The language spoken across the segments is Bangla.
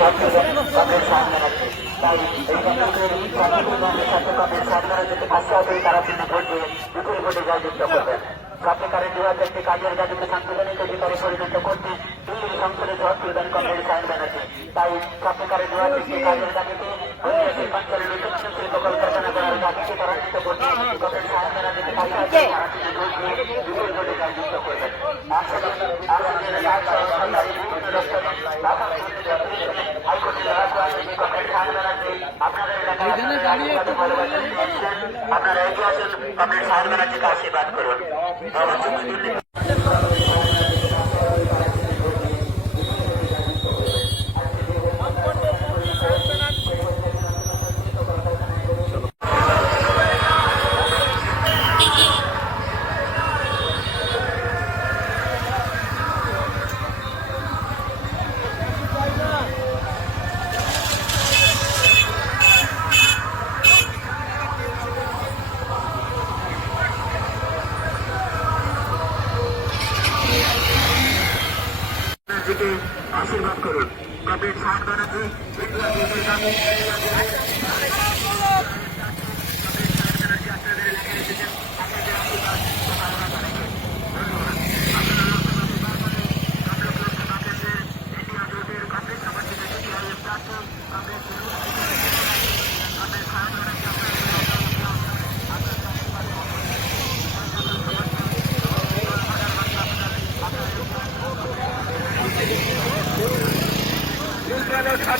যাও সরকারের দু হাজার একটি কাজের দাবিতে সাংবিধানিক অধিকারে পরিণত করতে দিল্লির সংসদে জবাব প্রদান করেন সাইন ব্যানার্জি তাই সরকারের দু হাজার একটি কাজের ঐতিহাসিক অঞ্চলে নতুন শিল্প কলকারখানা করার দাবিকে ত্বরান্বিত করতে করেন সাইন ব্যানার্জিকে পাশাপাশি ভারতীয় জোট দিয়ে বিপুল ভোটে জয়যুক্ত করবেন আপনারা এগিয়ে আসুন আপনার ব্যানার্জিকে আশীর্বাদ করুন। ব্যানার্জিকে আশীর্বাদ করুন। কমরেড সায়ন ব্যানার্জি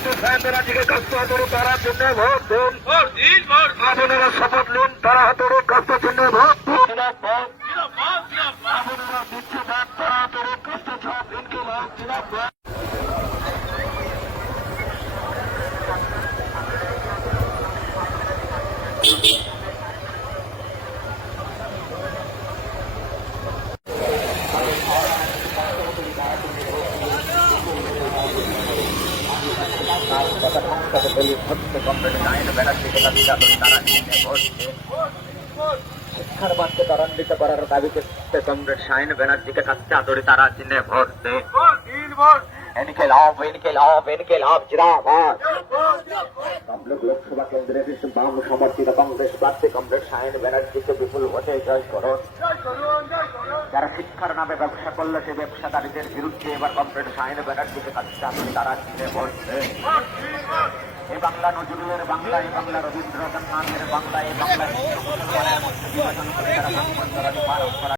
ছাত্র সাহেব ব্যানার্জিকে কাস্ত হাতরে তারা চিহ্নে ভোট দিন আপনারা শপথ নিন তারা হাতরে কাস্ত চিহ্নে ভোট দিন আপনারা বিচ্ছেদ তারা হাতরে কাস্ত ছাপ ইনকিলাব জিন্দাবাদ শিক্ষার বাদকে ত্বরান্বিত করার দাবিতে কমরেড শাহিন ব্যানার্জিকে কাছে আদরে তারা চিহ্নে ভোট দে ইনকিলাব ইনকিলাব ইনকিলাব জিন্দাবাদ। তমলুক লোকসভা কেন্দ্রের বাম সমর্থিত কংগ্রেস প্রার্থী কমরেড শাহিন ব্যানার্জিকে বিপুল ভোটে জয় করুন। যারা শিক্ষার নামে ব্যবসা করল, সেই ব্যবসাদারীদের বিরুদ্ধে এবার কমরেড শাহিন ব্যানার্জিকে কাছে তারা চিহ্নে ভোট বাংলা নজরুলের বাংলা এ বাংলা রবীন্দ্রনাথের বাংলা এ বাংলা